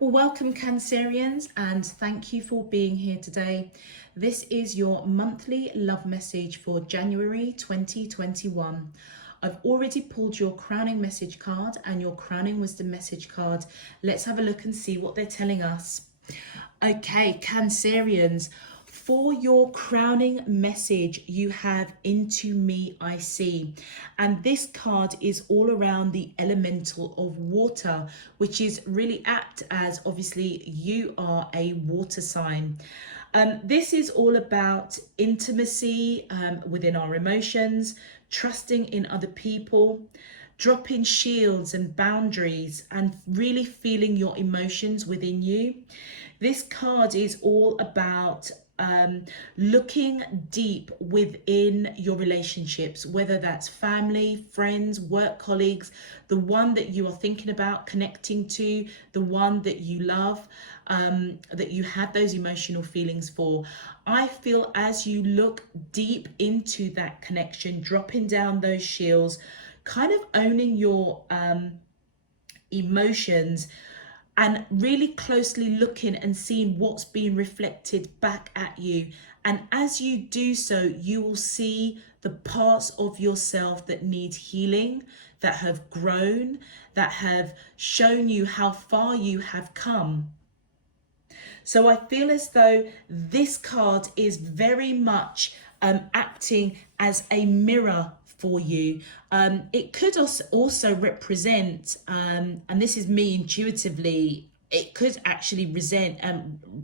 Well, welcome Cancerians, and thank you for being here today. This is your monthly love message for January 2021. I've already pulled your crowning message card and your crowning wisdom message card. Let's have a look and see what they're telling us. Okay, Cancerians, for your crowning message, you have Into Me I See. And this card is all around the elemental of water, which is really apt as obviously you are a water sign. This is all about intimacy within our emotions, trusting in other people, dropping shields and boundaries, and really feeling your emotions within you. This card is all about looking deep within your relationships, whether that's family, friends, work colleagues, the one that you are thinking about connecting to, the one that you love, that you have those emotional feelings for. I feel as you look deep into that connection, dropping down those shields, kind of owning your emotions, and really closely looking and seeing what's being reflected back at you. And as you do so, you will see the parts of yourself that need healing, that have grown, that have shown you how far you have come. So I feel as though this card is very much acting as a mirror for you. It could also represent, and this is me intuitively, it could actually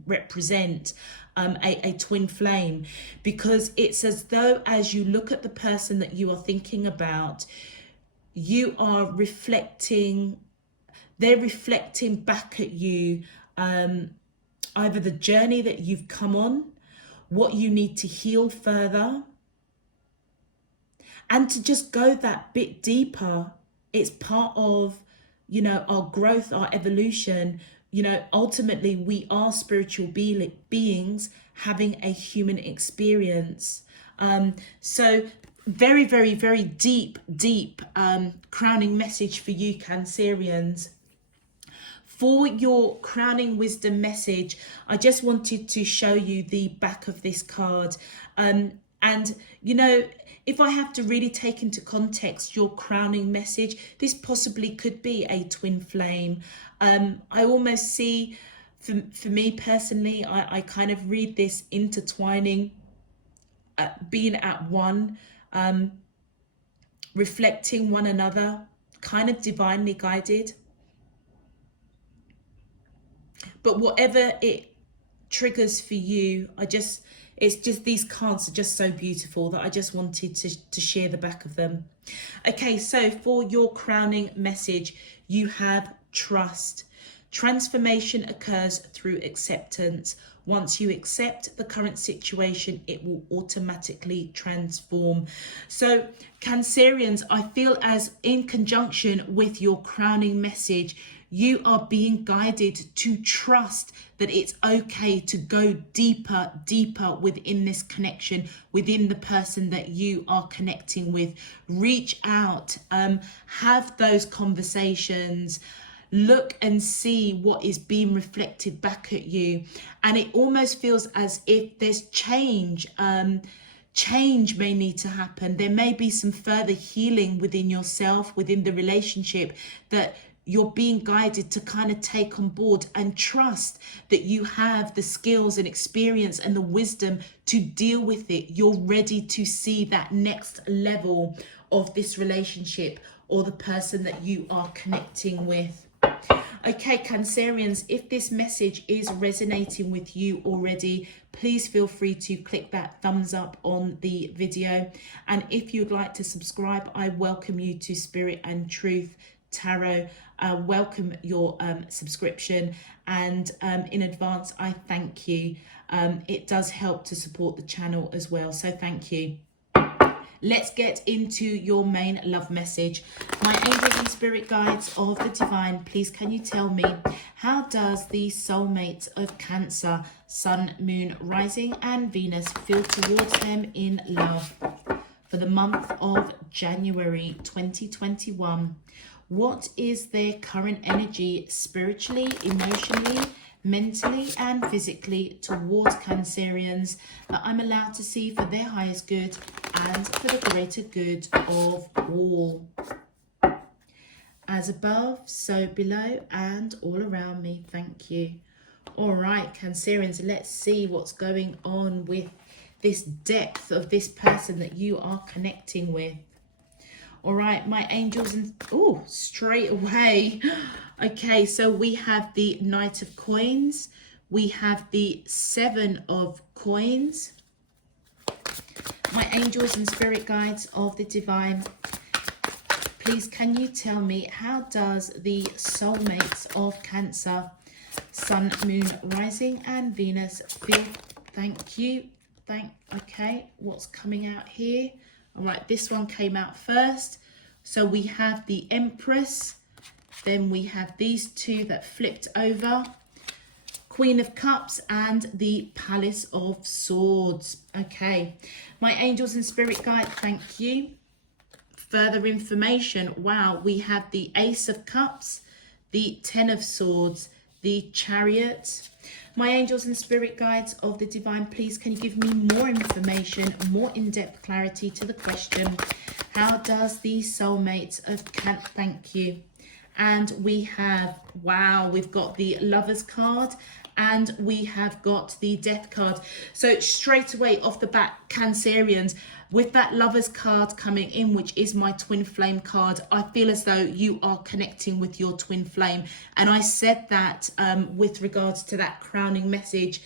represent a twin flame, because it's as though as you look at the person that you are thinking about, you are reflecting, they're reflecting back at you, either the journey that you've come on, what you need to heal further, and to just go that bit deeper. It's part of, our growth, our evolution. Ultimately, we are spiritual beings having a human experience. So very, very, very deep crowning message for you, Cancerians. For your crowning wisdom message, I just wanted to show you the back of this card. And, if I have to really take into context your crowning message, this possibly could be a twin flame. I almost see, for me personally, I kind of read this intertwining, being at one, reflecting one another, kind of divinely guided. But whatever it triggers for you, it's just these cards are just so beautiful that I just wanted to share the back of them. Okay, so for your crowning message, you have trust. Transformation occurs through acceptance. Once you accept the current situation, it will automatically transform. So Cancerians, I feel as in conjunction with your crowning message, you are being guided to trust that it's okay to go deeper within this connection, within the person that you are connecting with. Reach out, have those conversations, look and see what is being reflected back at you. And it almost feels as if there's change. Change may need to happen. There may be some further healing within yourself, within the relationship, that you're being guided to kind of take on board, and trust that you have the skills and experience and the wisdom to deal with it. You're ready to see that next level of this relationship or the person that you are connecting with. Okay, Cancerians, if this message is resonating with you already, please feel free to click that thumbs up on the video. And if you'd like to subscribe, I welcome you to Spirit and Truth Tarot. Welcome your subscription, and in advance I thank you. It does help to support the channel as well, so thank you. Let's get into your main love message. My angels and spirit guides of the divine, please can you tell me, how does the soulmate of Cancer, Sun, Moon, Rising and Venus feel towards them in love for the month of January 2021? What is their current energy spiritually, emotionally, mentally and physically towards Cancerians that I'm allowed to see for their highest good and for the greater good of all? As above, so below and all around me. Thank you. All right, Cancerians, let's see what's going on with this depth of this person that you are connecting with. All right, my angels, and oh, straight away. Okay, so we have the Knight of Coins. We have the Seven of Coins. My angels and spirit guides of the divine, please can you tell me, how does the soulmates of Cancer, Sun, Moon, Rising and Venus feel? Thank you. Okay, what's coming out here? All right, this one came out first. So we have the Empress. Then we have these two that flipped over. Queen of Cups and the Palace of Swords. Okay, my angels and spirit guide, thank you. Further information. Wow, we have the Ace of Cups, the Ten of Swords, the Chariot. My angels and spirit guides of the divine, please can you give me more information, more in-depth clarity to the question, how does the soulmate of Cancer, thank you. And we have, wow, we've got the Lovers card and we have got the Death card. So straight away off the bat, Cancerians, with that Lovers card coming in, which is my twin flame card, I feel as though you are connecting with your twin flame. And I said that with regards to that crowning message.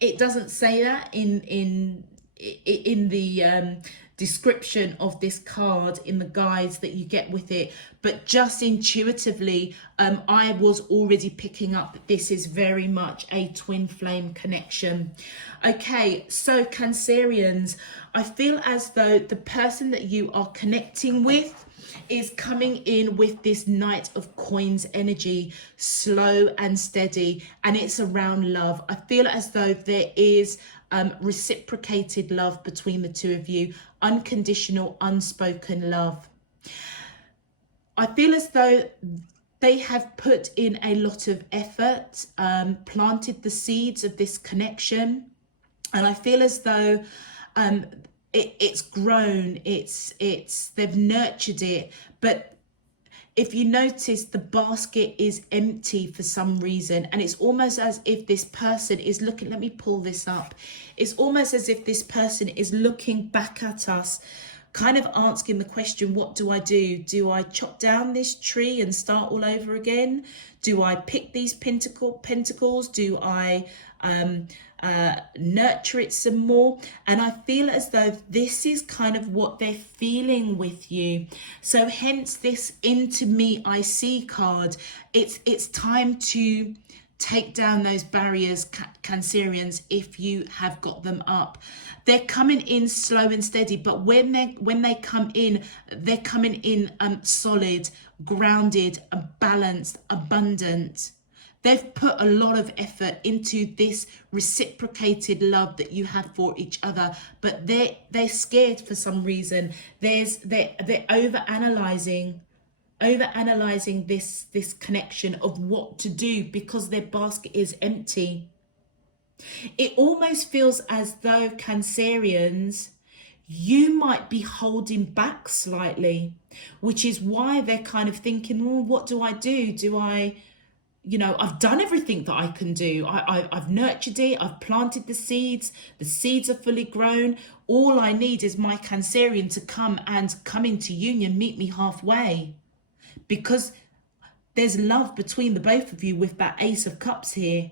It doesn't say that in the description of this card, in the guides that you get with it, but just intuitively I was already picking up that this is very much a twin flame connection. Okay, so Cancerians, I feel as though the person that you are connecting with is coming in with this Knight of Coins energy, slow and steady, and it's around love. I feel as though there is reciprocated love between the two of you, unconditional, unspoken love. I feel as though they have put in a lot of effort, planted the seeds of this connection, and I feel as though it's grown, they've nurtured it, but if you notice, the basket is empty for some reason, and it's almost as if this person is looking, let me pull this up, it's almost as if this person is looking back at us, kind of asking the question, what do I do? Do I chop down this tree and start all over again? Do I pick these pentacles? Do I nurture it some more? And I feel as though this is kind of what they're feeling with you. So hence this Into Me I See card. It's time to take down those barriers, Cancerians, if you have got them up. They're coming in slow and steady, but when they come in, they're coming in solid, grounded, balanced, abundant. They've put a lot of effort into this reciprocated love that you have for each other, but they're scared for some reason. They're overanalyzing this connection of what to do because their basket is empty. It almost feels as though, Cancerians, you might be holding back slightly, which is why they're kind of thinking, well, what do I do? Do I, I've done everything that I can do. I've nurtured it. I've planted the seeds. The seeds are fully grown. All I need is my Cancerian to come into union, meet me halfway. Because there's love between the both of you with that Ace of Cups here.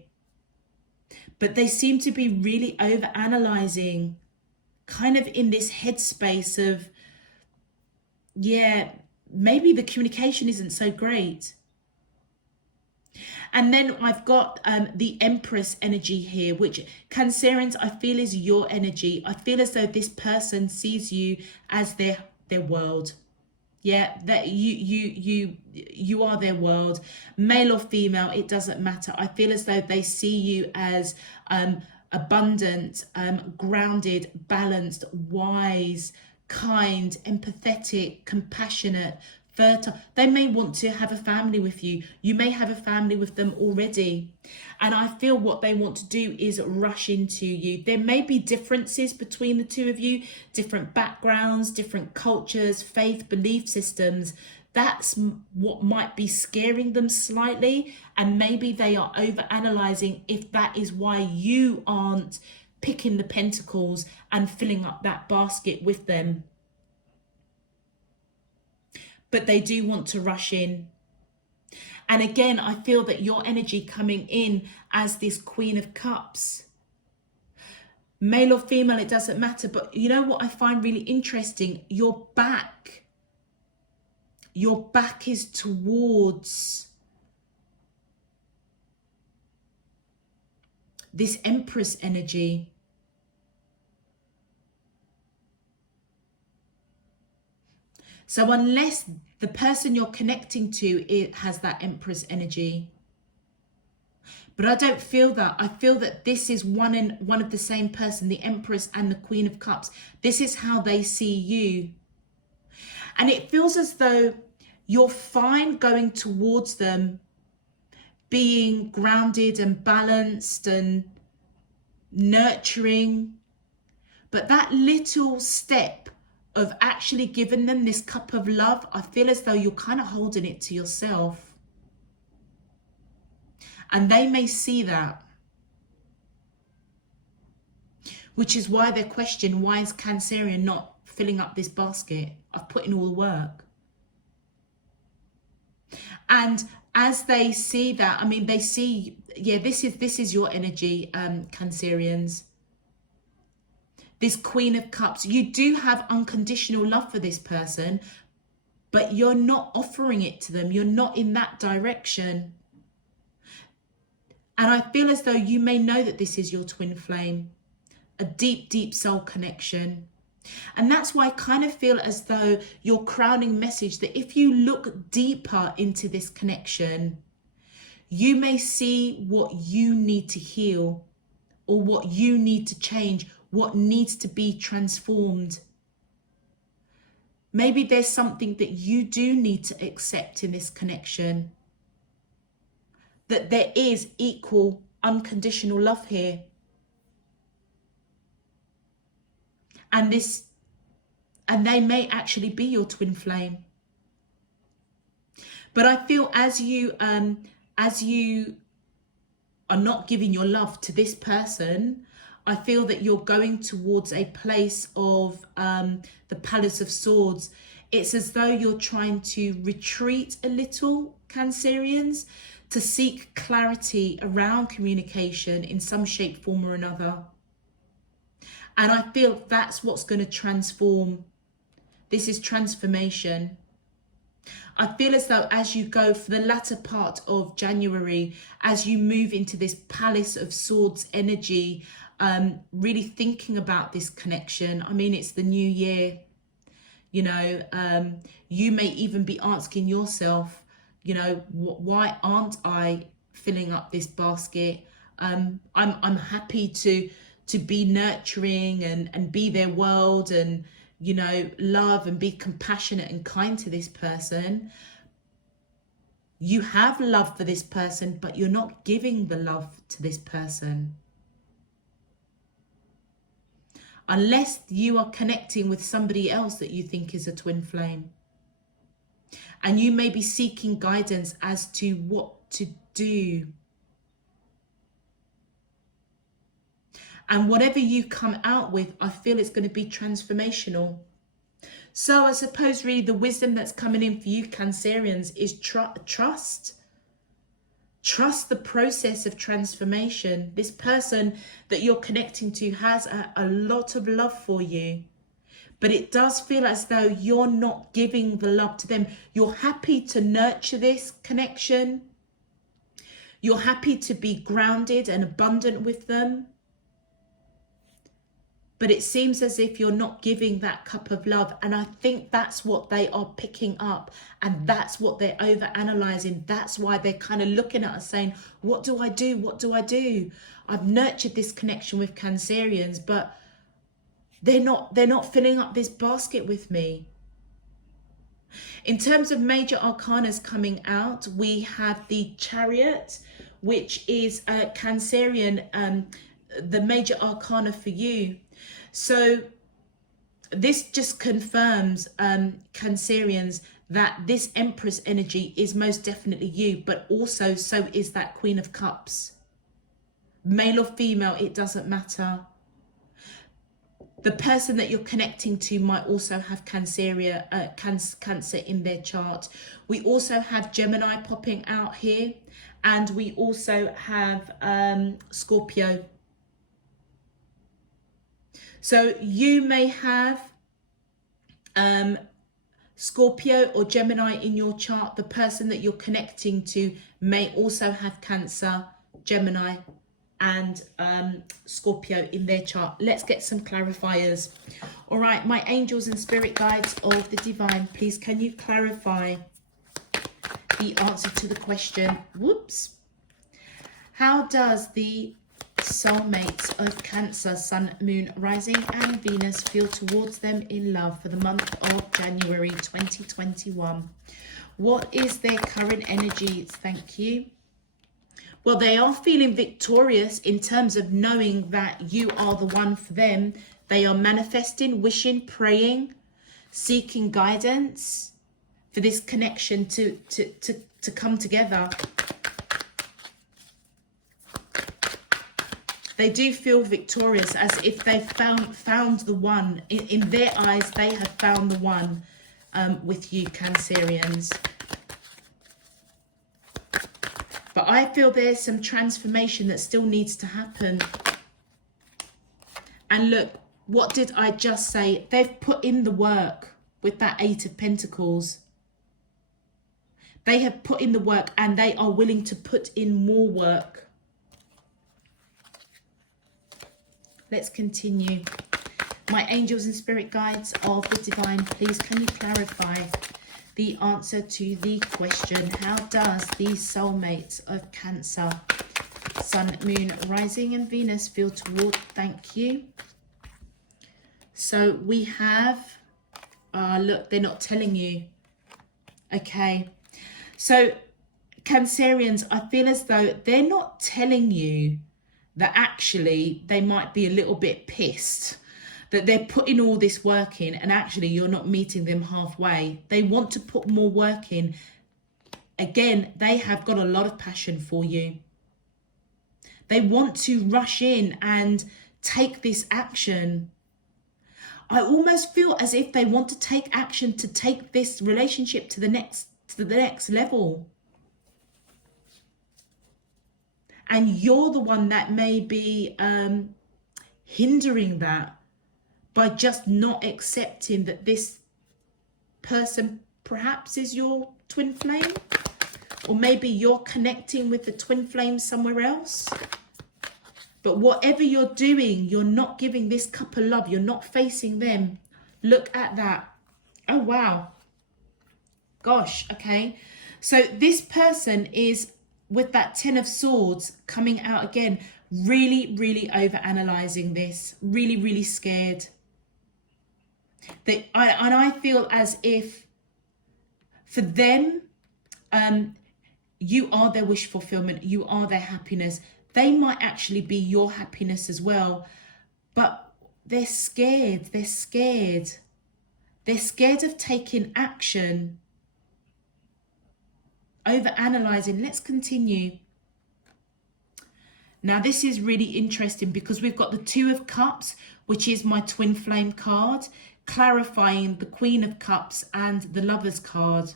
But they seem to be really overanalyzing, kind of in this headspace of, yeah, maybe the communication isn't so great. And then I've got the Empress energy here, which, Cancerians, I feel is your energy. I feel as though this person sees you as their world. Yeah, that you are their world, male or female, it doesn't matter. I feel as though they see you as abundant, grounded, balanced, wise, kind, empathetic, compassionate, fertile. They may want to have a family with you. You may have a family with them already. And I feel what they want to do is rush into you. There may be differences between the two of you, different backgrounds, different cultures, faith, belief systems. That's what might be scaring them slightly. And maybe they are overanalyzing if that is why you aren't picking the pentacles and filling up that basket with them. But they do want to rush in. And again, I feel that your energy coming in as this Queen of Cups, male or female, it doesn't matter. But you know what I find really interesting? Your back is towards this Empress energy. So unless the person you're connecting to has that Empress energy, but I don't feel that. I feel that this is one of the same person, the Empress and the Queen of Cups. This is how they see you. And it feels as though you're fine going towards them, being grounded and balanced and nurturing. But that little step of actually giving them this cup of love, I feel as though you're kind of holding it to yourself. And they may see that. Which is why they question, why is Cancerian not filling up this basket? I've put in all the work. And as they see that, I mean, they see, yeah, this is your energy, Cancerians. This Queen of Cups, you do have unconditional love for this person, but you're not offering it to them. You're not in that direction. And I feel as though you may know that this is your twin flame, a deep, deep soul connection. And that's why I kind of feel as though your crowning message, that if you look deeper into this connection, you may see what you need to heal or what you need to change, what needs to be transformed. Maybe there's something that you do need to accept in this connection, that there is equal unconditional love here. And they may actually be your twin flame. But I feel as you are not giving your love to this person, I feel that you're going towards a place of the Palace of Swords. It's as though you're trying to retreat a little, Cancerians, to seek clarity around communication in some shape, form or another. And I feel that's what's going to transform. This is transformation. I feel as though as you go for the latter part of January, as you move into this Palace of Swords energy, really thinking about this connection. I mean, it's the new year, you know, you may even be asking yourself, you know, why aren't I filling up this basket? I'm happy to be nurturing and be their world and, you know, love and be compassionate and kind to this person. You have love for this person, but you're not giving the love to this person. Unless you are connecting with somebody else that you think is a twin flame. And you may be seeking guidance as to what to do. And whatever you come out with, I feel it's going to be transformational. So I suppose really the wisdom that's coming in for you, Cancerians, is trust. Trust the process of transformation. This person that you're connecting to has a lot of love for you. But it does feel as though you're not giving the love to them. You're happy to nurture this connection. You're happy to be grounded and abundant with them. But it seems as if you're not giving that cup of love. And I think that's what they are picking up. And that's what they're overanalyzing. That's why they're kind of looking at us saying, what do I do? What do I do? I've nurtured this connection with Cancerians, but they're not filling up this basket with me. In terms of major arcanas coming out, we have the Chariot, which is Cancerian, the major arcana for you. So this just confirms, Cancerians, that this Empress energy is most definitely you, but also so is that Queen of Cups. Male or female, it doesn't matter. The person that you're connecting to might also have Cancer in their chart. We also have Gemini popping out here, and we also have Scorpio. So you may have Scorpio or Gemini in your chart. The person that you're connecting to may also have Cancer, Gemini, and Scorpio in their chart. Let's get some clarifiers. All right, my angels and spirit guides of the divine, please can you clarify the answer to the question? Whoops. How does the soulmates of Cancer, Sun, Moon, Rising and Venus feel towards them in love for the month of January 2021? What is their current energy? Thank you. Well, they are feeling victorious in terms of knowing that you are the one for them. They are manifesting, wishing, praying, seeking guidance for this connection to come together. They do feel victorious, as if they've found the one. In their eyes, they have found the one with you, Cancerians. But I feel there's some transformation that still needs to happen. And look, what did I just say? They've put in the work with that Eight of Pentacles. They have put in the work, and they are willing to put in more work. Let's continue. My angels and spirit guides of the divine, please can you clarify the answer to the question? How does the soulmates of Cancer, Sun, Moon, Rising and Venus feel toward? Thank you. So we have, look, they're not telling you. Okay. So Cancerians, I feel as though they're not telling you that actually they might be a little bit pissed that they're putting all this work in and actually you're not meeting them halfway. They want to put more work in. Again, they have got a lot of passion for you. They want to rush in and take this action. I almost feel as if they want to take action to take this relationship to the next level. And you're the one that may be hindering that by just not accepting that this person perhaps is your twin flame. Or maybe you're connecting with the twin flame somewhere else. But whatever you're doing, you're not giving this couple love. You're not facing them. Look at that. Oh, wow. Gosh, okay. So this person is, with that Ten of Swords coming out again, really, really over-analysing this. Really, really scared. I feel as if for them, you are their wish fulfillment. You are their happiness. They might actually be your happiness as well. But they're scared. They're scared. They're scared of taking action. Over-analysing. Let's continue. Now, this is really interesting because we've got the Two of Cups, which is my twin flame card, clarifying the Queen of Cups and the Lovers card.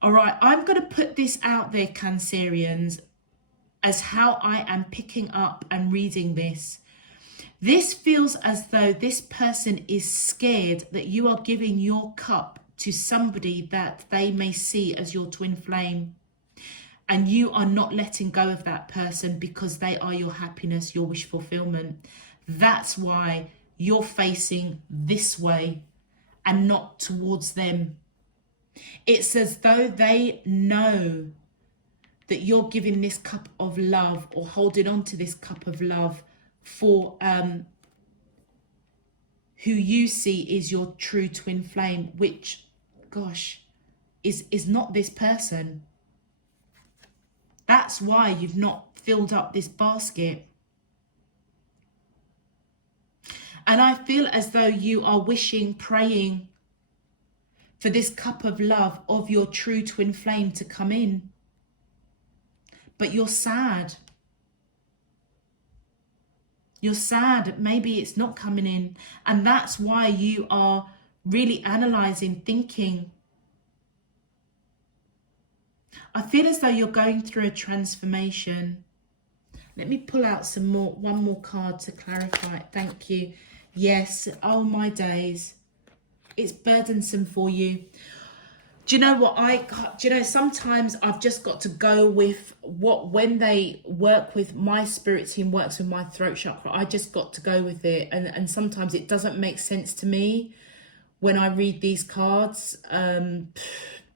All right, I'm going to put this out there, Cancerians, as how I am picking up and reading this. This feels as though this person is scared that you are giving your cup to somebody that they may see as your twin flame. And you are not letting go of that person because they are your happiness, your wish fulfillment. That's why you're facing this way and not towards them. It's as though they know that you're giving this cup of love or holding on to this cup of love for who you see is your true twin flame, which, gosh, is not this person. That's why you've not filled up this basket. And I feel as though you are wishing, praying for this cup of love of your true twin flame to come in. But you're sad. You're sad. Maybe it's not coming in. And that's why you are really analysing, thinking. I feel as though you're going through a transformation. Let me pull out one more card to clarify. Thank you. Yes. Oh, my days. It's burdensome for you. Do you know what sometimes I've just got to go with when they work with my spirit team, works with my throat chakra, I just got to go with it. And sometimes it doesn't make sense to me when I read these cards.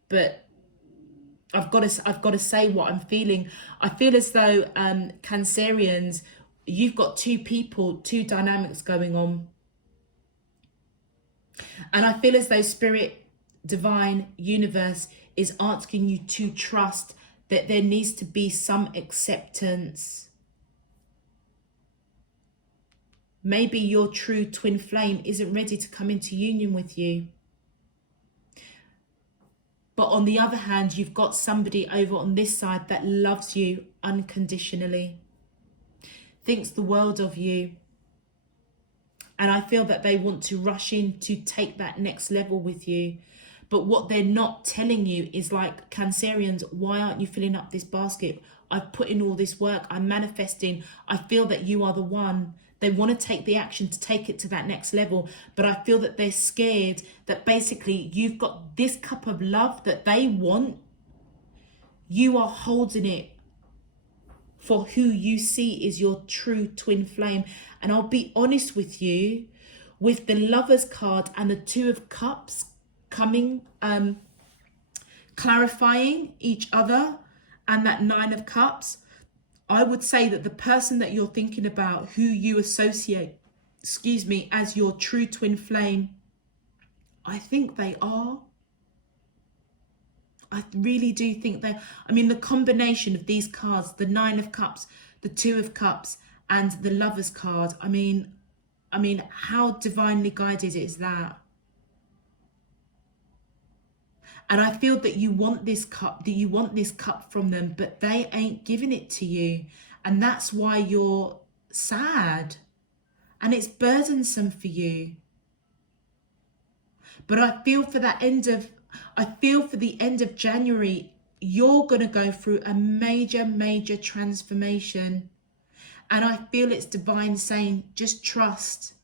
But I've got to say what I'm feeling. I feel as though Cancerians, you've got two dynamics going on. And I feel as though spirit, divine, universe is asking you to trust that there needs to be some acceptance. Maybe your true twin flame isn't ready to come into union with you. But on the other hand, you've got somebody over on this side that loves you unconditionally, thinks the world of you. And I feel that they want to rush in to take that next level with you. But what they're not telling you is, like, Cancerians, why aren't you filling up this basket? I've put in all this work. I'm manifesting. I feel that you are the one. They want to take the action to take it to that next level. But I feel that they're scared that basically you've got this cup of love that they want. You are holding it for who you see is your true twin flame. And I'll be honest with you, with the Lovers card and the Two of Cups coming, clarifying each other, and that Nine of Cups, I would say that the person that you're thinking about, who you associate, as your true twin flame, I think they are. I really do think they, the combination of these cards, the Nine of Cups, the Two of Cups, and the Lovers card, I mean, how divinely guided is that? And I feel that you want this cup, from them, but they ain't giving it to you. And that's why you're sad. And it's burdensome for you. But I feel for the end of January, you're going to go through a major, major transformation. And I feel it's divine saying, just trust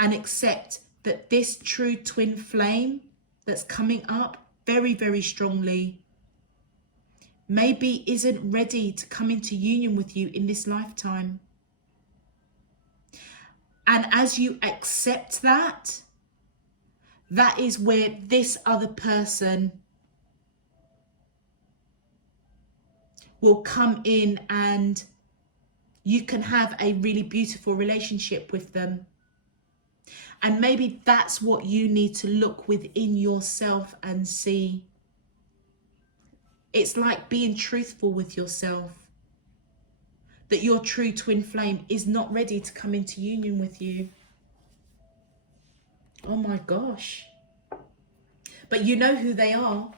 and accept that this true twin flame that's coming up very, very strongly maybe isn't ready to come into union with you in this lifetime. And as you accept that, that is where this other person will come in, and you can have a really beautiful relationship with them. And maybe that's what you need to look within yourself and see. It's like being truthful with yourself, that your true twin flame is not ready to come into union with you. Oh my gosh. But you know who they are.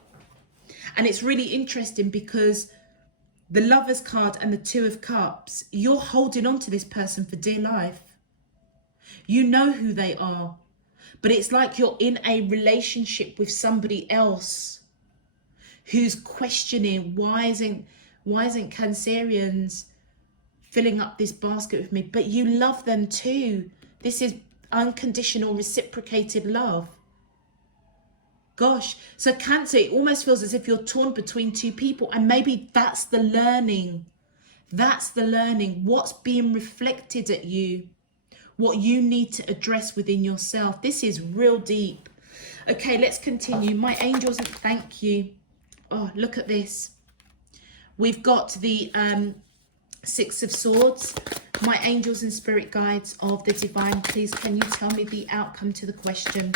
And it's really interesting because the Lovers card and the Two of Cups, you're holding on to this person for dear life. You know who they are. But it's like you're in a relationship with somebody else who's questioning, why isn't Cancerians filling up this basket with me? But you love them too. This is unconditional, reciprocated love. Gosh, so Cancer, it almost feels as if you're torn between two people, and maybe that's the learning. That's the learning. What's being reflected at you? What you need to address within yourself. This is real deep. Okay, let's continue. My angels, thank you. Oh, look at this. We've got the Six of Swords. My angels and spirit guides of the divine, please can you tell me the outcome to the question?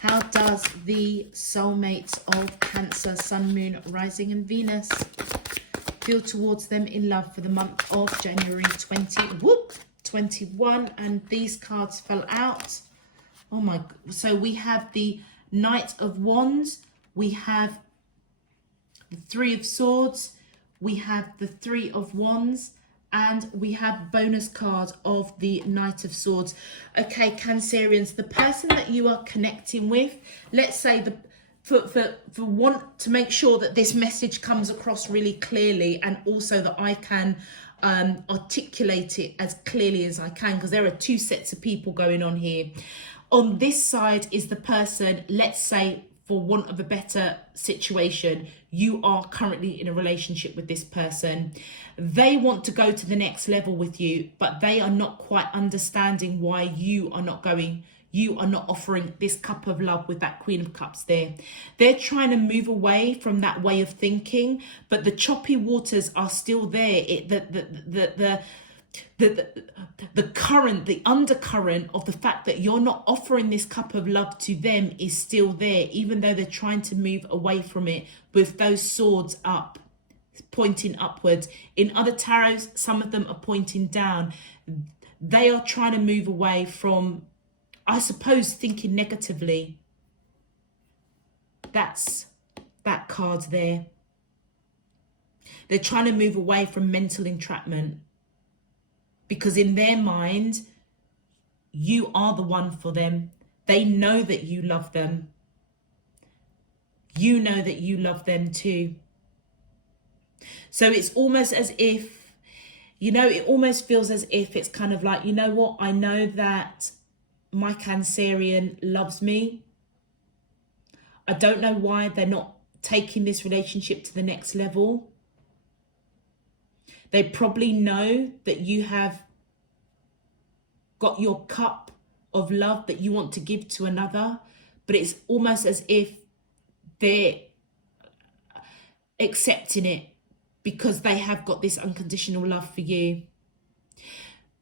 How does the soulmates of Cancer, Sun, Moon, Rising and Venus feel towards them in love for the month of January 2021? And these cards fell out. Oh my, so we have the Knight of Wands, we have the Three of Swords, we have the Three of Wands, and we have bonus card of the Knight of Swords. Okay, Cancerians, the person that you are connecting with, let's say for want to make sure that this message comes across really clearly, and also that I can articulate it as clearly as I can, because there are two sets of people going on here. On this side is the person, let's say, for want of a better situation, you are currently in a relationship with this person. They want to go to the next level with you, but they are not quite understanding why you are not offering this cup of love with that Queen of Cups there. They're trying to move away from that way of thinking, but the choppy waters are still there. The current, the undercurrent of the fact that you're not offering this cup of love to them is still there, even though they're trying to move away from it with those swords up, pointing upwards. In other tarots, some of them are pointing down. They are trying to move away from, I suppose, thinking negatively. That's that card there. They're trying to move away from mental entrapment, because in their mind, you are the one for them. They know that you love them. You know that you love them too. So it's almost as if, you know, it almost feels as if it's kind of like, you know what, I know that my Cancerian loves me. I don't know why they're not taking this relationship to the next level. They probably know that you have got your cup of love that you want to give to another, but it's almost as if they're accepting it because they have got this unconditional love for you.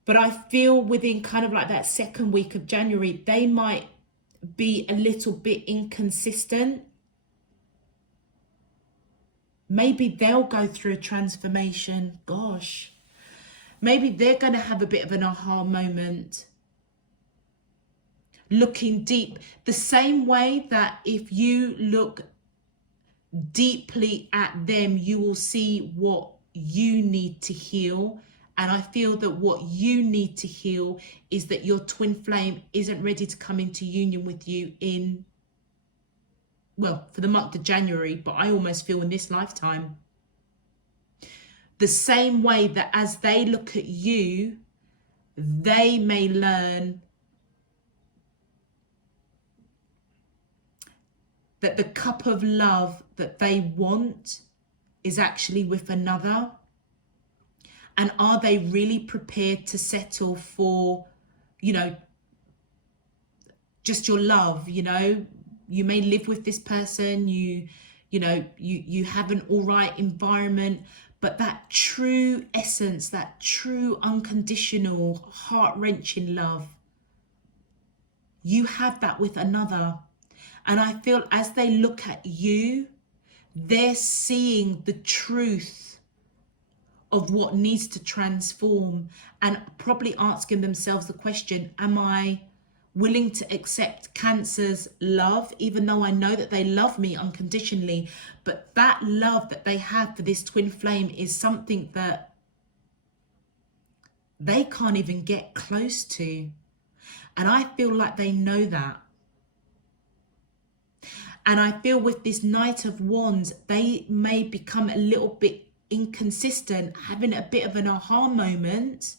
But I feel within kind of like that second week of January, they might be a little bit inconsistent. Maybe they'll go through a transformation. Gosh, maybe they're going to have a bit of an aha moment. Looking deep, the same way that if you look deeply at them, you will see what you need to heal. And I feel that what you need to heal is that your twin flame isn't ready to come into union with you in, well, for the month of January, but I almost feel in this lifetime. The same way that as they look at you, they may learn that the cup of love that they want is actually with another. And are they really prepared to settle for, you know, just your love? You know, you may live with this person, you have an all right environment, but that true essence, that true unconditional, heart-wrenching love, you have that with another. And I feel as they look at you, they're seeing the truth of what needs to transform, and probably asking themselves the question, am I willing to accept Cancer's love, even though I know that they love me unconditionally? But that love that they have for this twin flame is something that they can't even get close to. And I feel like they know that. And I feel with this Knight of Wands, they may become a little bit inconsistent, having a bit of an aha moment,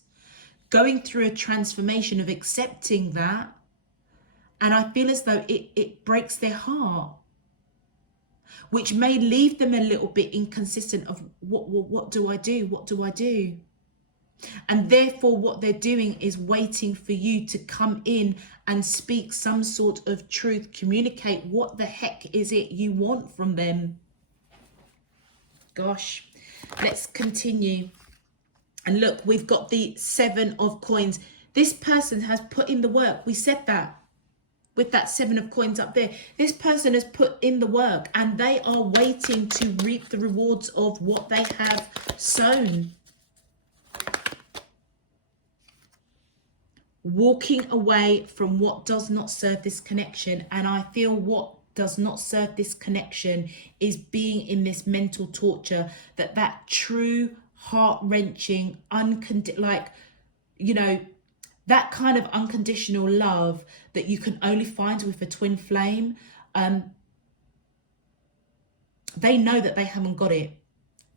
going through a transformation of accepting that. And I feel as though it breaks their heart, which may leave them a little bit inconsistent of what do I do? What do I do? And therefore what they're doing is waiting for you to come in and speak some sort of truth, communicate what the heck is it you want from them. Gosh, let's continue. And look, we've got the 7 of coins. This person has put in the work. We said that with that 7 of coins up there. This person has put in the work and they are waiting to reap the rewards of what they have sown. Walking away from what does not serve this connection. And I feel what does not serve this connection is being in this mental torture, that true heart-wrenching, like, you know, that kind of unconditional love that you can only find with a twin flame. They know that they haven't got it.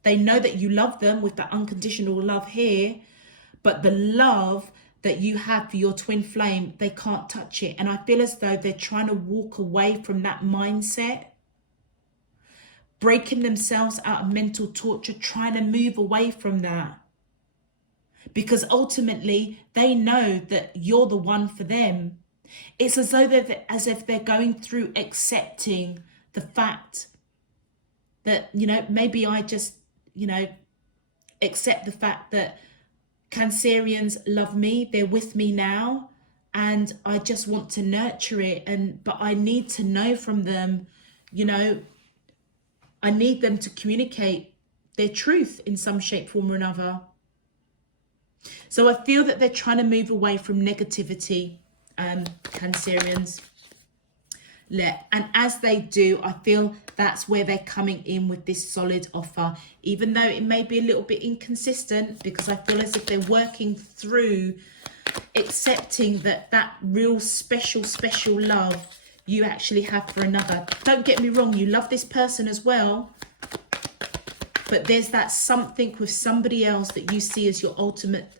They know that you love them with that unconditional love here, but the love that you have for your twin flame, they can't touch it. And I feel as though they're trying to walk away from that mindset, breaking themselves out of mental torture, trying to move away from that. Because ultimately, they know that you're the one for them. It's as though as if they're going through accepting the fact that, you know, maybe I just, you know, accept the fact that Cancerians love me, they're with me now, and I just want to nurture it. But I need to know from them, you know, I need them to communicate their truth in some shape, form or another. So I feel that they're trying to move away from negativity, Cancerians. And as they do, I feel that's where they're coming in with this solid offer, even though it may be a little bit inconsistent, because I feel as if they're working through accepting that real special love you actually have for another. Don't get me wrong, you love this person as well, but there's that something with somebody else that you see as your ultimate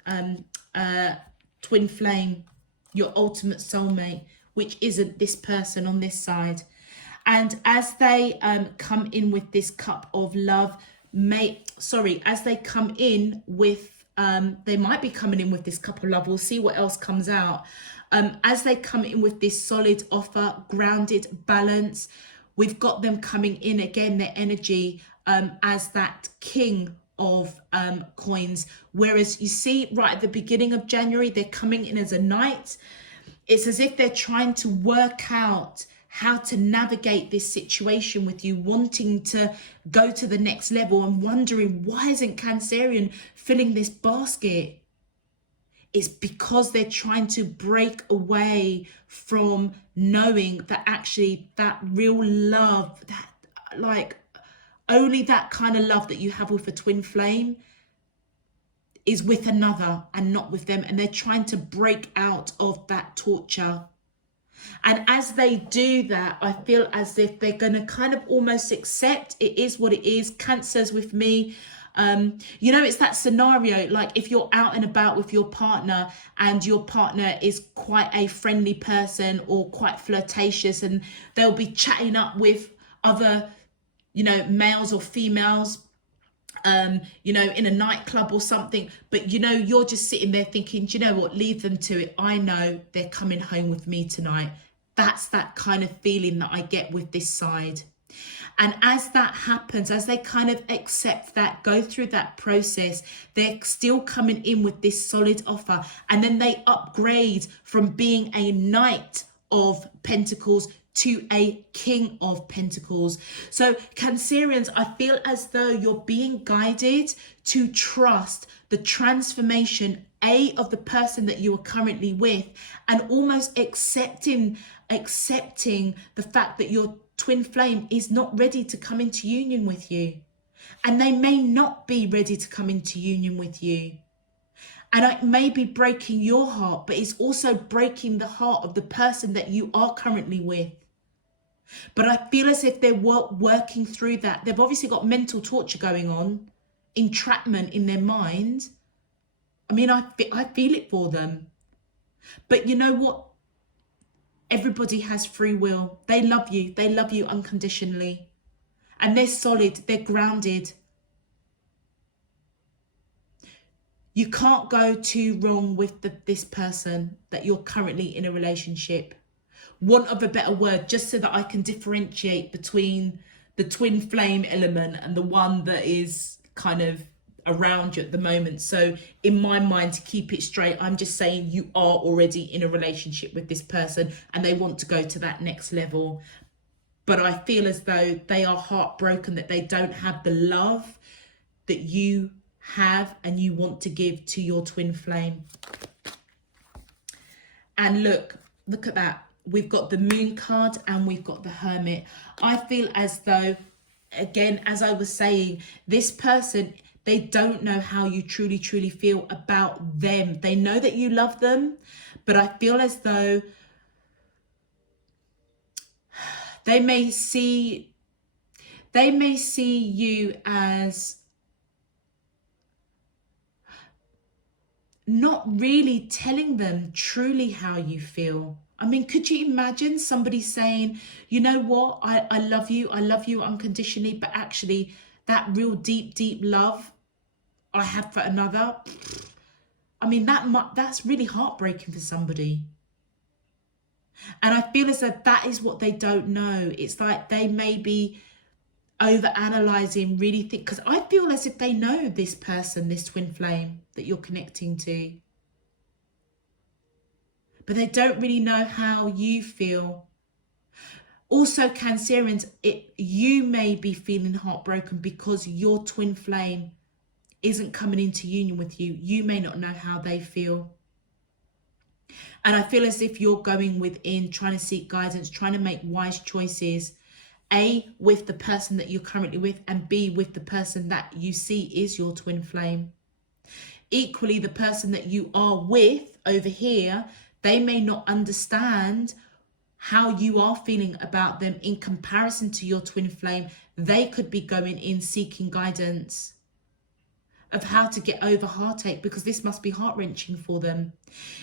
twin flame, your ultimate soulmate, which isn't this person on this side. And as they come in with this cup of love, as they come in with, they might be coming in with this cup of love. We'll see what else comes out. As they come in with this solid offer, grounded, balance, we've got them coming in again, their energy as that king of coins. Whereas you see right at the beginning of January, they're coming in as a knight. It's as if they're trying to work out how to navigate this situation with you, wanting to go to the next level and wondering, why isn't Cancerian filling this basket? It's because they're trying to break away from knowing that actually that real love, that like only that kind of love that you have with a twin flame is with another and not with them. And they're trying to break out of that torture. And as they do that, I feel as if they're going to kind of almost accept it is what it is. Cancers with me. You know, it's that scenario, like if you're out and about with your partner and your partner is quite a friendly person or quite flirtatious, and they'll be chatting up with other, you know, males or females, you know, in a nightclub or something, but you know, you're just sitting there thinking, do you know what, leave them to it. I know they're coming home with me tonight. That's that kind of feeling that I get with this side. And as that happens, as they kind of accept that, go through that process, they're still coming in with this solid offer. And then they upgrade from being a Knight of Pentacles to a King of Pentacles. So Cancerians, I feel as though you're being guided to trust the transformation, of the person that you are currently with, and almost accepting the fact that your twin flame is not ready to come into union with you. And they may not be ready to come into union with you. And it may be breaking your heart, but it's also breaking the heart of the person that you are currently with. But I feel as if they're working through that. They've obviously got mental torture going on, entrapment in their mind. I mean, I feel it for them. But you know what? Everybody has free will. They love you. They love you unconditionally. And they're solid. They're grounded. You can't go too wrong with this person that you're currently in a relationship. Want of a better word, just so that I can differentiate between the twin flame element and the one that is kind of, around you at the moment. So in my mind, to keep it straight, I'm just saying you are already in a relationship with this person and they want to go to that next level. But I feel as though they are heartbroken that they don't have the love that you have and you want to give to your twin flame. And look at that. We've got the Moon card and we've got the Hermit. I feel as though, again, as I was saying, this person, they don't know how you truly, truly feel about them. They know that you love them, but I feel as though they may see you as not really telling them truly how you feel. I mean, could you imagine somebody saying, you know what, I love you unconditionally, but actually that real deep, deep love I have for another? I mean, that's really heartbreaking for somebody. And I feel as though that is what they don't know. It's like they may be over-analysing, really think, because I feel as if they know this person, this twin flame that you're connecting to. But they don't really know how you feel. Also, Cancerians, you may be feeling heartbroken because your twin flame isn't coming into union with you. You may not know how they feel. And I feel as if you're going within, trying to seek guidance, trying to make wise choices, A, with the person that you're currently with, and B, with the person that you see is your twin flame. Equally, the person that you are with over here, they may not understand how you are feeling about them in comparison to your twin flame. They could be going in seeking guidance of how to get over heartache, because this must be heart-wrenching for them.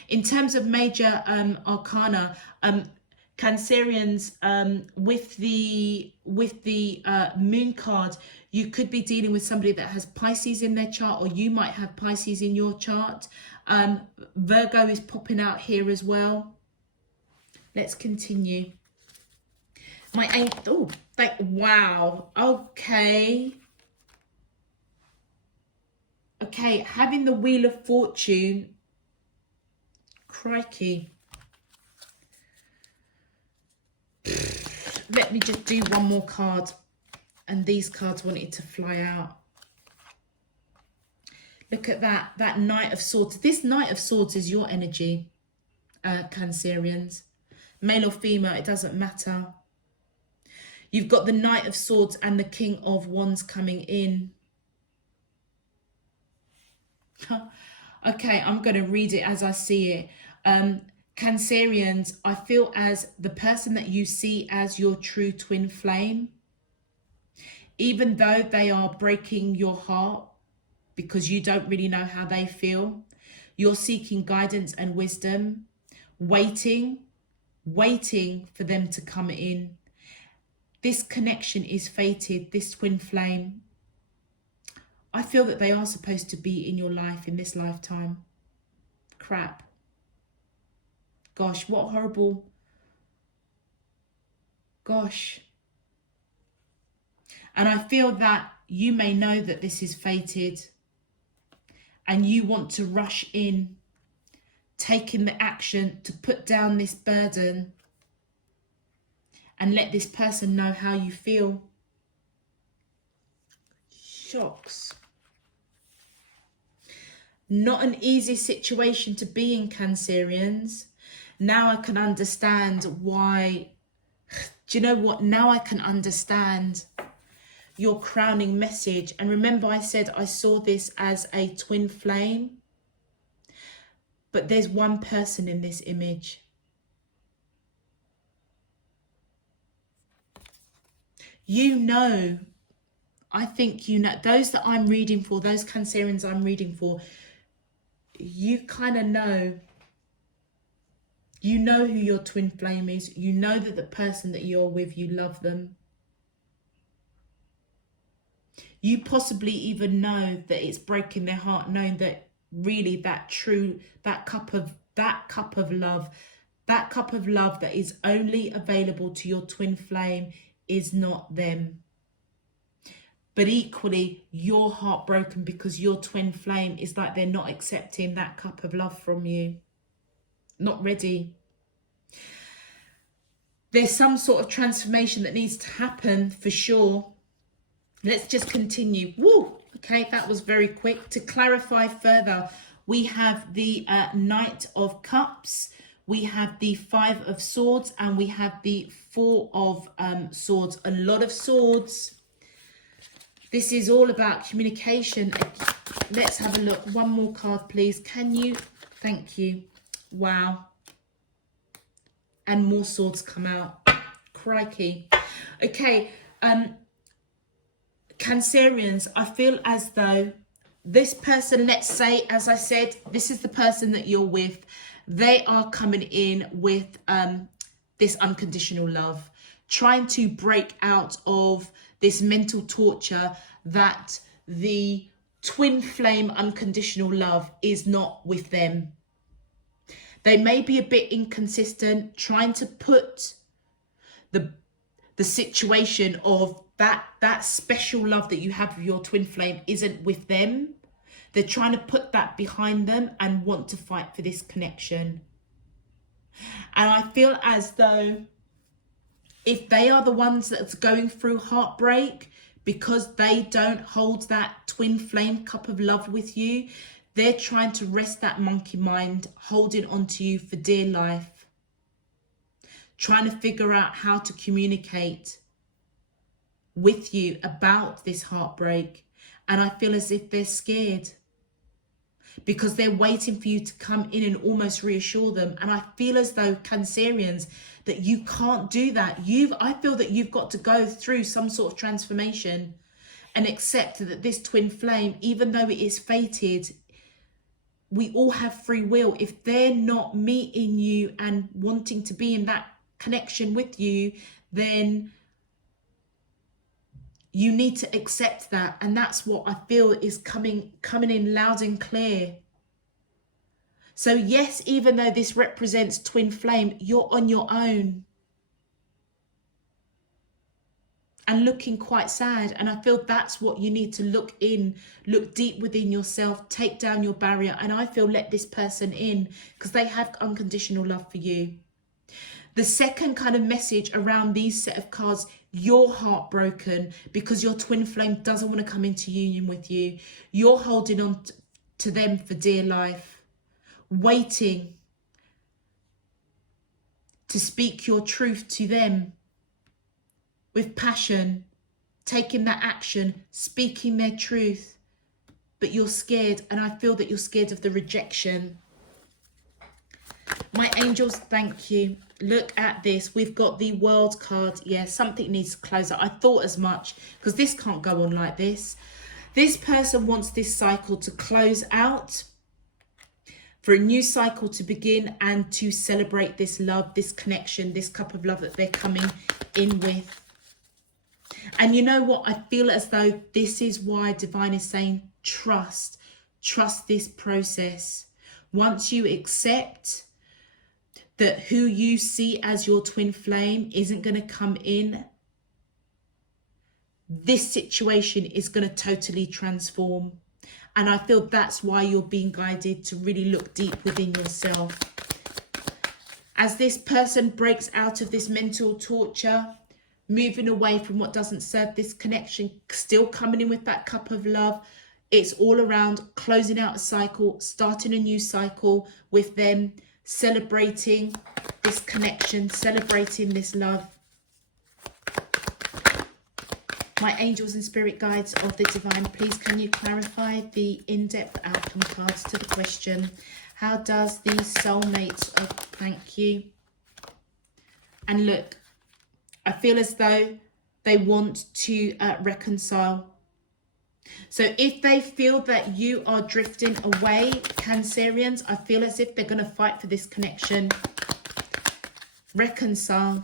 In terms of major arcana, Cancerians, with the Moon card, you could be dealing with somebody that has Pisces in their chart, or you might have Pisces in your chart. Virgo is popping out here as well. Let's continue. Wow. Okay, having the Wheel of Fortune. Crikey. Let me just do one more card. And these cards wanted to fly out. Look at that Knight of Swords. This Knight of Swords is your energy, Cancerians. Male or female, it doesn't matter. You've got the Knight of Swords and the King of Wands coming in. Okay, I'm going to read it as I see it. Cancerians, I feel as the person that you see as your true twin flame, even though they are breaking your heart because you don't really know how they feel, you're seeking guidance and wisdom, waiting for them to come in. This connection is fated, this twin flame. I feel that they are supposed to be in your life in this lifetime. Crap. Gosh, what horrible. Gosh. And I feel that you may know that this is fated and you want to rush in, taking the action to put down this burden and let this person know how you feel. Shocks. Not an easy situation to be in, Cancerians. Now I can understand why. Do you know what? Now I can understand your crowning message. And remember, I said I saw this as a twin flame. But there's one person in this image. You know, I think you know, those that I'm reading for, those Cancerians I'm reading for, you kind of know. You know who your twin flame is. You know that the person that you're with, you love them. You possibly even know that it's breaking their heart, knowing that really that cup of love that is only available to your twin flame is not them. But equally, you're heartbroken because your twin flame is like they're not accepting that cup of love from you. Not ready. There's some sort of transformation that needs to happen for sure. Let's just continue. Woo! Okay, that was very quick. To clarify further, we have the Knight of Cups, we have the Five of Swords, and we have the Four of Swords. A lot of swords. This is all about communication. Let's have a look. One more card, please. Can you? Thank you. Wow. And more swords come out. Crikey. Okay. Cancerians, I feel as though this person, let's say, as I said, this is the person that you're with. They are coming in with this unconditional love, trying to break out of this mental torture that the twin flame unconditional love is not with them. They may be a bit inconsistent, trying to put the situation of that special love that you have with your twin flame isn't with them. They're trying to put that behind them and want to fight for this connection. And I feel as though if they are the ones that's going through heartbreak because they don't hold that twin flame cup of love with you, they're trying to rest that monkey mind, holding on to you for dear life, trying to figure out how to communicate with you about this heartbreak. And I feel as if they're scared because they're waiting for you to come in and almost reassure them. And I feel as though, Cancerians, that you can't do that. I feel that you've got to go through some sort of transformation and accept that this twin flame, even though it is fated, we all have free will. If they're not meeting you and wanting to be in that connection with you, then you need to accept that. And that's what I feel is coming in loud and clear. So yes, even though this represents twin flame, you're on your own and looking quite sad. And I feel that's what you need to look deep within yourself, take down your barrier. And I feel let this person in because they have unconditional love for you. The second kind of message around these set of cards, you're heartbroken because your twin flame doesn't want to come into union with you. You're holding on to them for dear life, waiting to speak your truth to them with passion, taking that action, speaking their truth. But you're scared, and I feel that you're scared of the rejection. My angels, thank you. Look at this. We've got the World card. Yeah, something needs to close out. I thought as much because this can't go on like this. This person wants this cycle to close out, for a new cycle to begin, and to celebrate this love, this connection, this cup of love that they're coming in with. And you know what? I feel as though this is why Divine is saying trust this process. Once you accept that who you see as your twin flame isn't going to come in, this situation is going to totally transform. And I feel that's why you're being guided to really look deep within yourself. As this person breaks out of this mental torture, moving away from what doesn't serve this connection, still coming in with that cup of love, it's all around closing out a cycle, starting a new cycle with them, celebrating this connection, celebrating this love. My angels and spirit guides of the divine, please can you clarify the in-depth outcome cards to the question, how does the soulmates of, thank you. And look, I feel as though they want to reconcile. So if they feel that you are drifting away, Cancerians, I feel as if they're going to fight for this connection. Reconcile.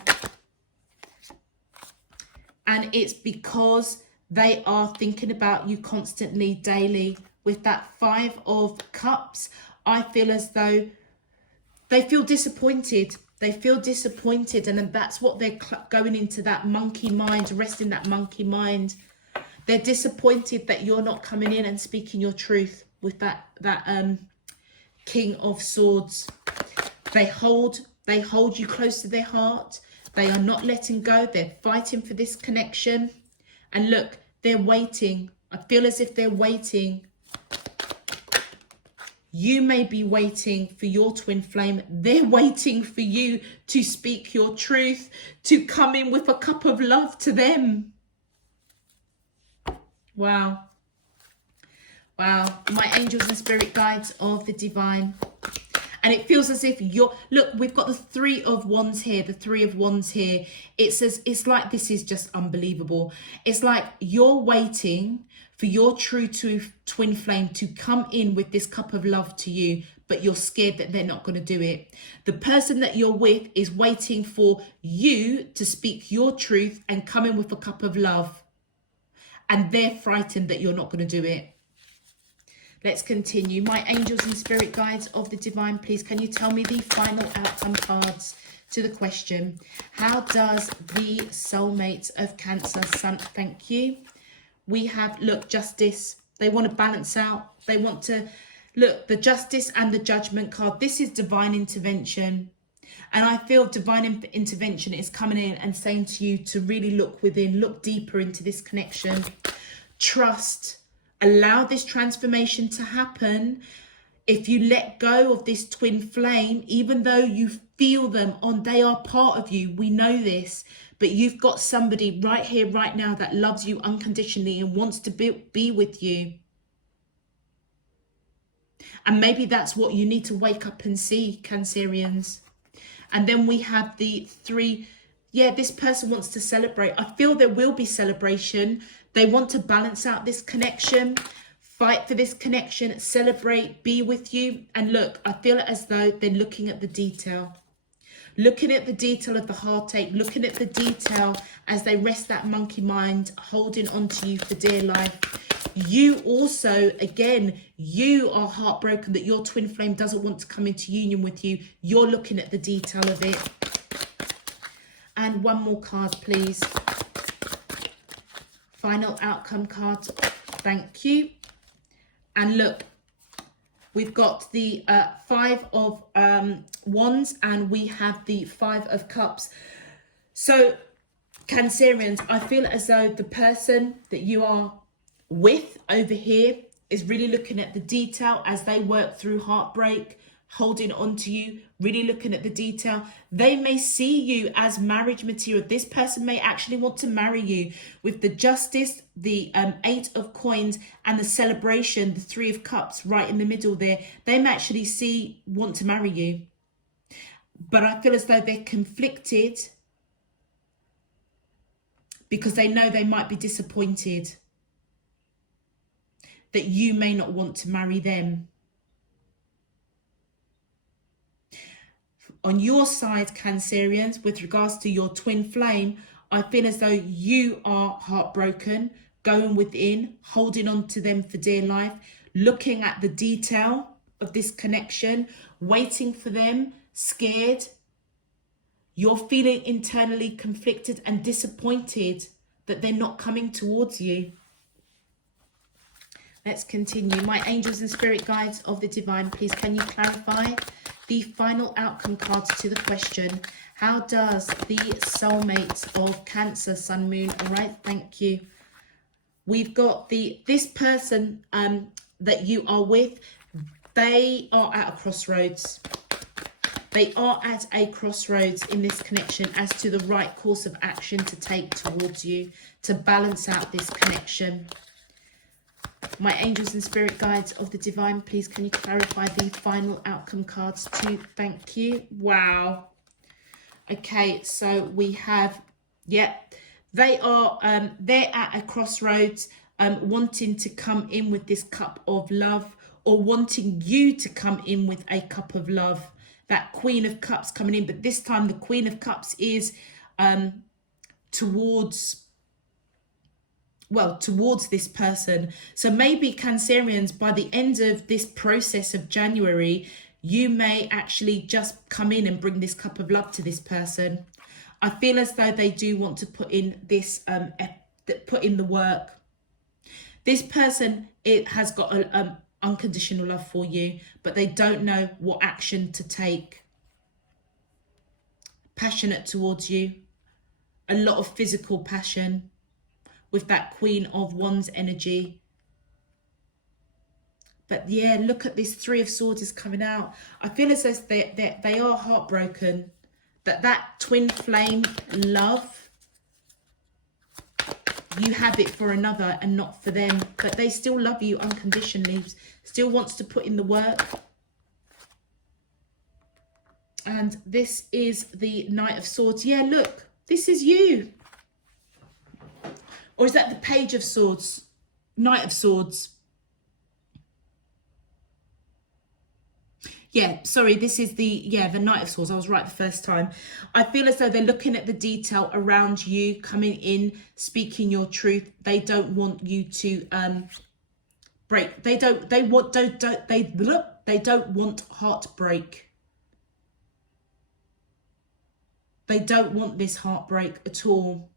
And it's because they are thinking about you constantly, daily. With that Five of Cups, I feel as though they feel disappointed. They feel disappointed, and then that's what they're going into, that monkey mind, resting that monkey mind. They're disappointed that you're not coming in and speaking your truth with that King of Swords. They hold you close to their heart. They are not letting go. They're fighting for this connection. And look, they're waiting. I feel as if they're waiting. You may be waiting for your twin flame. They're waiting for you to speak your truth, to come in with a cup of love to them. Wow. Wow. My angels and spirit guides of the divine. And it feels as if you're, look, we've got the Three of Wands here, the Three of Wands here. It says, it's like, this is just unbelievable. It's like you're waiting for your true twin flame to come in with this cup of love to you, but you're scared that they're not going to do it. The person that you're with is waiting for you to speak your truth and come in with a cup of love. And they're frightened that you're not going to do it. Let's continue. My angels and spirit guides of the divine, please, can you tell me the final outcome cards to the question? How does the soulmate of Cancer, Sun, thank you. We have, look, justice. They want to balance out. They want to, look, the justice and the judgment card. This is divine intervention. And I feel divine intervention is coming in and saying to you to really look within, look deeper into this connection. Trust. Allow this transformation to happen. If you let go of this twin flame, even though you feel them on, they are part of you. We know this, but you've got somebody right here, right now that loves you unconditionally and wants to be with you. And maybe that's what you need to wake up and see, Cancerians. And then we have the three. Yeah, this person wants to celebrate. I feel there will be celebration. They want to balance out this connection, fight for this connection, celebrate, be with you. And look, I feel as though they're looking at the detail. Looking at the detail of the heartache, looking at the detail as they rest that monkey mind, holding on to you for dear life. You also, again, you are heartbroken that your twin flame doesn't want to come into union with you. You're looking at the detail of it. And one more card, please. Final outcome card. Thank you. And look, we've got the Five of Wands and we have the Five of Cups. So, Cancerians, I feel as though the person that you are with over here is really looking at the detail as they work through heartbreak, holding on to you, really looking at the detail. They may see you as marriage material. This person may actually want to marry you. With the Justice, the Eight of Coins and the Celebration, the Three of Cups right in the middle there, they may actually want to marry you. But I feel as though they're conflicted because they know they might be disappointed that you may not want to marry them. On your side, Cancerians, with regards to your twin flame, I feel as though you are heartbroken, going within, holding on to them for dear life, looking at the detail of this connection, waiting for them, scared. You're feeling internally conflicted and disappointed that they're not coming towards you. Let's continue. My angels and spirit guides of the divine, please, can you clarify the final outcome cards to the question? How does the soulmate of Cancer, Sun, Moon? All right, thank you. We've got this person that you are with. They are at a crossroads. They are at a crossroads in this connection as to the right course of action to take towards you to balance out this connection. My angels and spirit guides of the divine, please, can you clarify the final outcome cards too? Thank you. Wow. Okay, so we have, they are, they're at a crossroads, wanting to come in with this cup of love, or wanting you to come in with a cup of love. That Queen of Cups coming in, but this time the Queen of Cups is towards this person. So maybe Cancerians, by the end of this process of January, you may actually just come in and bring this cup of love to this person. I feel as though they do want to put in this, put in the work. This person, it has got a unconditional love for you, but they don't know what action to take. Passionate towards you, a lot of physical passion with that Queen of Wands energy. But yeah, look at this Three of Swords is coming out. I feel as though they are heartbroken. That twin flame love, you have it for another and not for them. But they still love you unconditionally. Still wants to put in the work. And this is the Knight of Swords. Yeah, look, this is you. Or is that the Page of Swords? Knight of Swords. Yeah, sorry, this is the Knight of Swords. I was right the first time. I feel as though they're looking at the detail around you, coming in, speaking your truth. They don't want you to break. They don't want heartbreak. They don't want this heartbreak at all.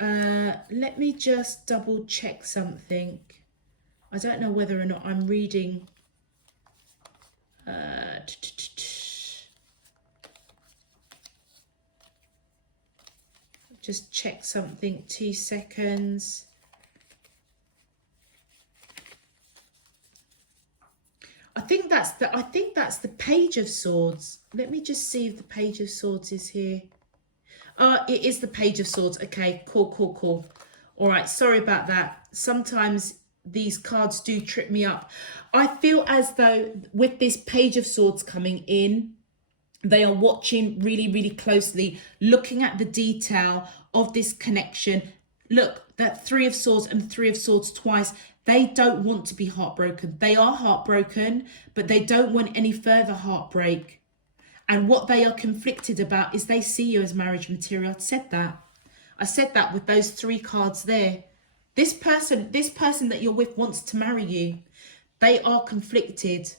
Let me just double check something. I don't know whether or not I'm reading. Just check something. 2 seconds. I think that's the Page of Swords. Let me just see if the Page of Swords is here. It is the Page of Swords. Okay, cool. All right, sorry about that. Sometimes these cards do trip me up. I feel as though with this Page of Swords coming in, they are watching really, really closely, looking at the detail of this connection. Look, that Three of Swords and Three of Swords twice. They don't want to be heartbroken. They are heartbroken, but they don't want any further heartbreak. And what they are conflicted about is they see you as marriage material. I said that with those 3 cards there. This person that you're with wants to marry you. They are conflicted.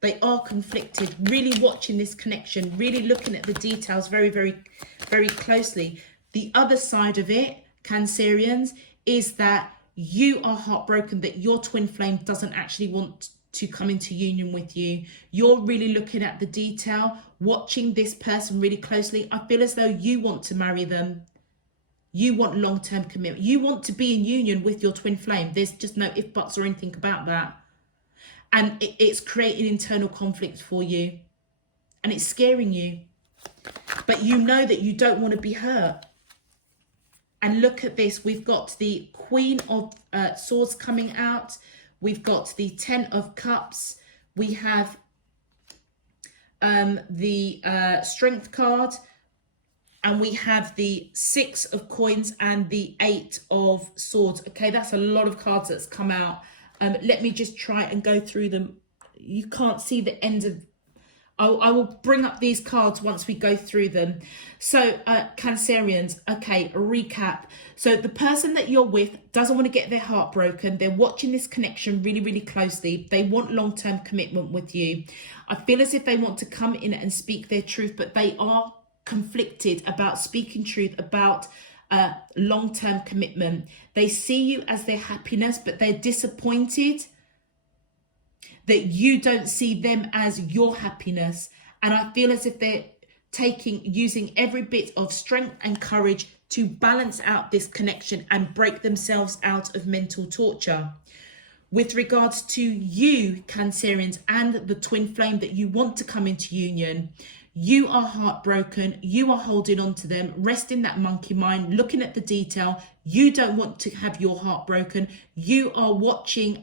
They are conflicted. Really watching this connection, really looking at the details very, very, very closely. The other side of it, Cancerians, is that you are heartbroken that your twin flame doesn't actually want to come into union with you. You're really looking at the detail, watching this person really closely. I feel as though you want to marry them. You want long-term commitment. You want to be in union with your twin flame. There's just no if, buts or anything about that. And it's creating internal conflict for you. And it's scaring you. But you know that you don't want to be hurt. And look at this. We've got the Queen of Swords coming out. We've got the 10 of Cups. We have the Strength card. And we have the 6 of Coins and the 8 of Swords. Okay, that's a lot of cards that's come out. Let me just try and go through them. You can't see the end of... I will bring up these cards once we go through them. So, Cancerians, okay, a recap. So the person that you're with doesn't want to get their heart broken. They're watching this connection really, really closely. They want long-term commitment with you. I feel as if they want to come in and speak their truth, but they are conflicted about speaking truth, about long-term commitment. They see you as their happiness, but they're disappointed that you don't see them as your happiness. And I feel as if they're using every bit of strength and courage to balance out this connection and break themselves out of mental torture. With regards to you, Cancerians, and the twin flame that you want to come into union, you are heartbroken. You are holding on to them, resting that monkey mind, looking at the detail. You don't want to have your heart broken. You are watching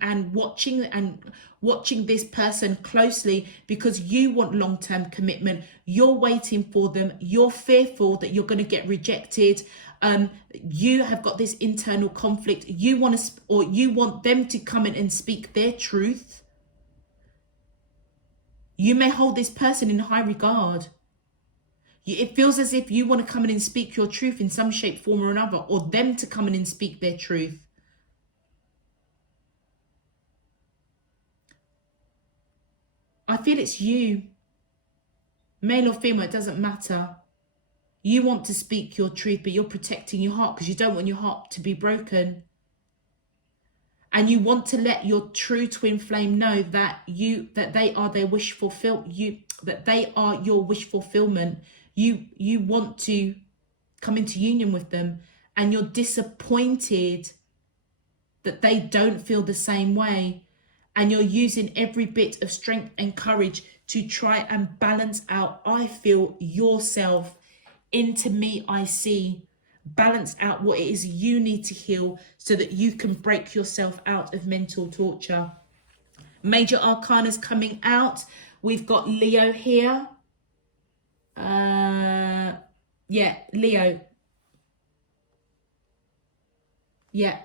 this person closely because you want long-term commitment. You're waiting for them. You're fearful that you're going to get rejected. You have got this internal conflict. You want them to come in and speak their truth. You may hold this person in high regard. It feels as if you want to come in and speak your truth in some shape, form or another, or them to come in and speak their truth. I feel it's you. Male or female, it doesn't matter. You want to speak your truth, but you're protecting your heart because you don't want your heart to be broken. And you want to let your true twin flame know that they are their wish that they are your wish fulfillment. You want to come into union with them, and you're disappointed that they don't feel the same way. And you're using every bit of strength and courage to try and balance out, I feel, yourself into me, I see. Balance out what it is you need to heal so that you can break yourself out of mental torture. Major Arcana's coming out. We've got Leo here. Yeah, Leo. Yeah,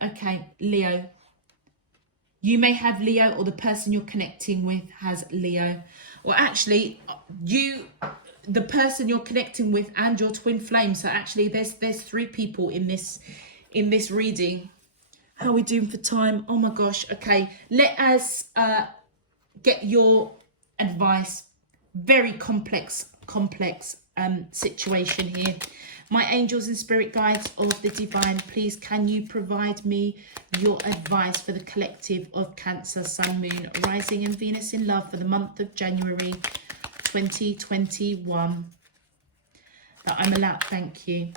okay, Leo. You may have Leo, or the person you're connecting with has Leo. Or actually, the person you're connecting with and your twin flame. So actually there's 3 people in this reading. How are we doing for time? Oh my gosh. Okay, let us get your advice. Very complex situation here. My angels and spirit guides of the divine, please can you provide me your advice for the collective of Cancer, Sun, Moon, Rising and Venus in love for the month of January 2021 that I'm allowed. Thank you.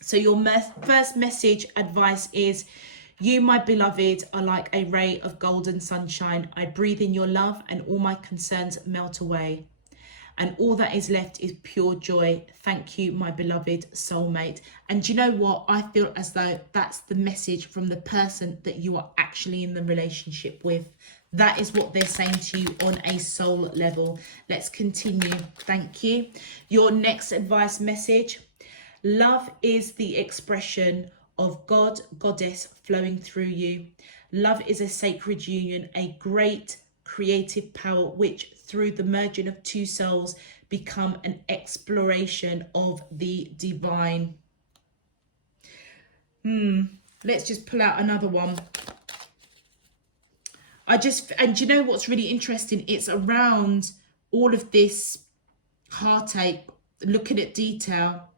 So your first message advice is, you, my beloved, are like a ray of golden sunshine. I breathe in your love and all my concerns melt away. And all that is left is pure joy. Thank you, my beloved soulmate. And do you know what? I feel as though that's the message from the person that you are actually in the relationship with. That is what they're saying to you on a soul level. Let's continue. Thank you. Your next advice message. Love is the expression of God, goddess flowing through you. Love is a sacred union, a great creative power which through the merging of 2 souls become an exploration of the divine. Let's just pull out another one. And you know what's really interesting? It's around all of this heartache, looking at detail.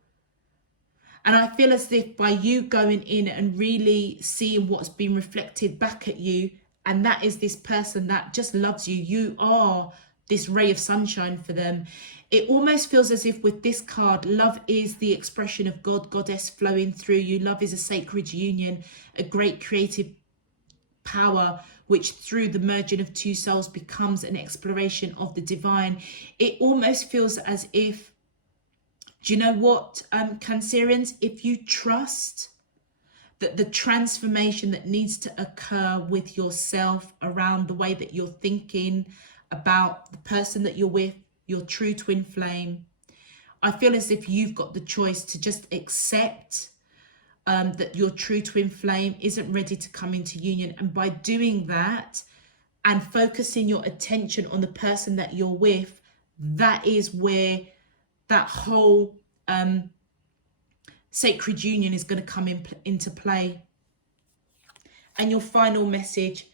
And I feel as if by you going in and really seeing what's been reflected back at you, and that is this person that just loves you. You are this ray of sunshine for them. It almost feels as if with this card, love is the expression of God, goddess flowing through you. Love is a sacred union, a great creative power, which through the merging of 2 souls becomes an exploration of the divine. It almost feels as if, do you know what, Cancerians, if you trust that the transformation that needs to occur with yourself around the way that you're thinking about the person that you're with, your true twin flame, I feel as if you've got the choice to just accept that your true twin flame isn't ready to come into union. And by doing that and focusing your attention on the person that you're with, that is where that whole sacred union is going to come into play. And your final message,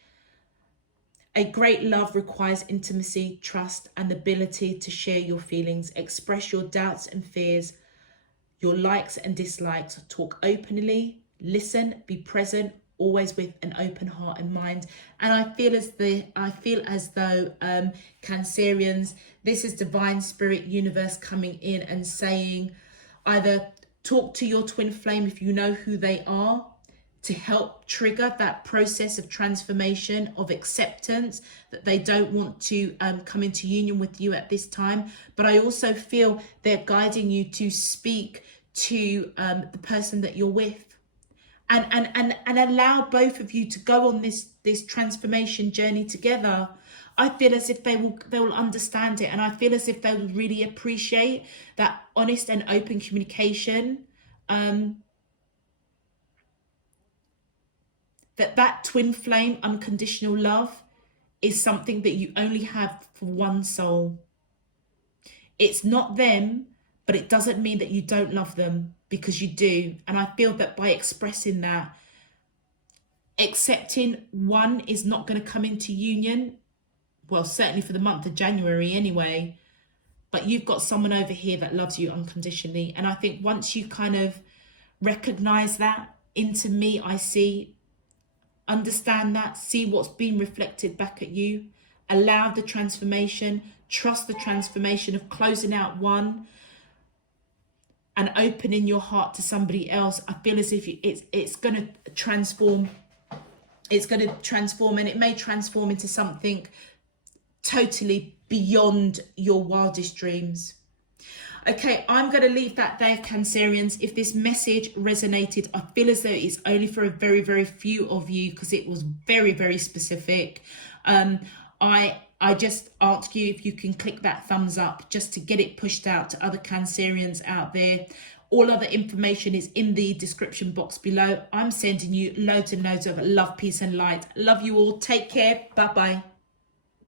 a great love requires intimacy, trust, and the ability to share your feelings, express your doubts and fears, your likes and dislikes, talk openly, listen, be present, always with an open heart and mind. And I feel as though Cancerians, this is divine spirit universe coming in and saying, either talk to your twin flame if you know who they are, to help trigger that process of transformation, of acceptance, that they don't want to come into union with you at this time. But I also feel they're guiding you to speak to the person that you're with, and allow both of you to go on this transformation journey together. I feel as if they will understand it, and I feel as if they will really appreciate that honest and open communication. That twin flame unconditional love is something that you only have for one soul. It's not them, but it doesn't mean that you don't love them, because you do. And I feel that by expressing that, accepting one is not going to come into union, well, certainly for the month of January anyway, but you've got someone over here that loves you unconditionally. And I think once you kind of recognize that, into me I see, understand that, see what's being reflected back at you, allow the transformation, trust the transformation of closing out one and opening your heart to somebody else. I feel as if it's going to transform. It's going to transform, and it may transform into something totally beyond your wildest dreams. Okay, I'm going to leave that there, Cancerians. If this message resonated, I feel as though it's only for a very, very few of you, because it was very, very specific. I just ask you if you can click that thumbs up just to get it pushed out to other Cancerians out there. All other information is in the description box below. I'm sending you loads and loads of love, peace and light. Love you all. Take care. Bye-bye.